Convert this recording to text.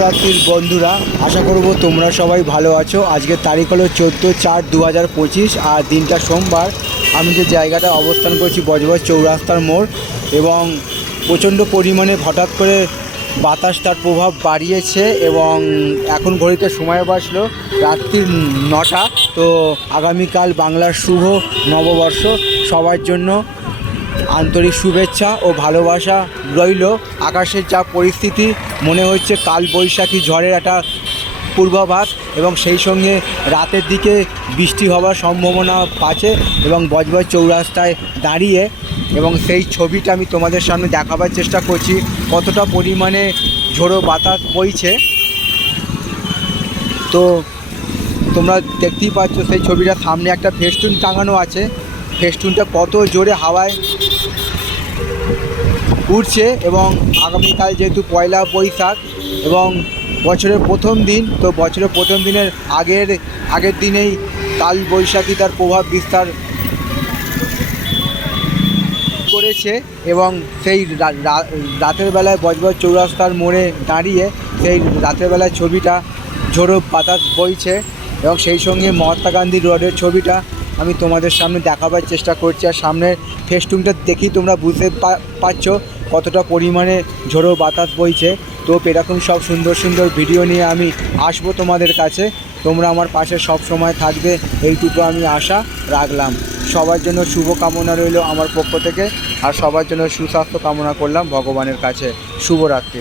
শুভরাত্রির বন্ধুরা, আশা করব তোমরা সবাই ভালো আছো। আজকের তারিখ হলো 14/4/2025 আর দিনটা সোমবার। আমি যে জায়গাটা অবস্থান করছি বজবজ চৌরাস্তার মোড়, এবং প্রচণ্ড পরিমাণে হঠাৎ করে বাতাস তার প্রভাব বাড়িয়েছে এবং এখন ঘড়িতে সময় বাজলো রাত্রির 9টা। তো আগামীকাল বাংলার শুভ নববর্ষ। সবার জন্য আন্তরিক শুভেচ্ছা ও ভালোবাসা রইল। আকাশের যা পরিস্থিতি, মনে হচ্ছে কাল বৈশাখী ঝড়ের একটা পূর্বাভাস, এবং সেই সঙ্গে রাতের দিকে বৃষ্টি হওয়ার সম্ভাবনা আছে। এবং বজবজ চৌরাস্তায় দাঁড়িয়ে এবং সেই ছবিটা আমি তোমাদের সামনে দেখাবার চেষ্টা করছি, কতটা পরিমাণে ঝোড়ো বাতাস বইছে। তো তোমরা দেখতেই পাচ্ছ সেই ছবিটা, সামনে একটা ফেস্টুন টাঙানো আছে। ফেস্টুনটা কত জোরে হাওয়ায় উঠছে। এবং আগামীকাল যেহেতু পয়লা বৈশাখ এবং বছরের প্রথম দিন, তো বছরের প্রথম দিনের আগের দিনেই কাল বৈশাখী তার প্রভাব বিস্তার করেছে। এবং সেই রাতের বেলায় বজবজ চৌরাস্তার মোড়ে দাঁড়িয়ে সেই রাতের বেলায় ছবিটা, ঝোড়ো বাতাস বইছে, এবং সেই সঙ্গে মহাত্মা গান্ধী রোডের ছবিটা আমি তোমাদের সামনে দেখাবার চেষ্টা করছি। আর সামনের ফেস্টুনটা দেখেই তোমরা বুঝতে পারছো কতটা পরিমাণে ঝোড়ো বাতাস বইছে। তো এরকম সব সুন্দর সুন্দর ভিডিও নিয়ে আমি আসবো তোমাদের কাছে। তোমরা আমার পাশে সব সময় থাকবে, এইটুকু আমি আশা রাখলাম। সবার জন্য শুভ কামনা রইল আমার পক্ষ থেকে, আর সবার জন্য সুস্বাস্থ্য কামনা করলাম ভগবানের কাছে। শুভরাত্রি।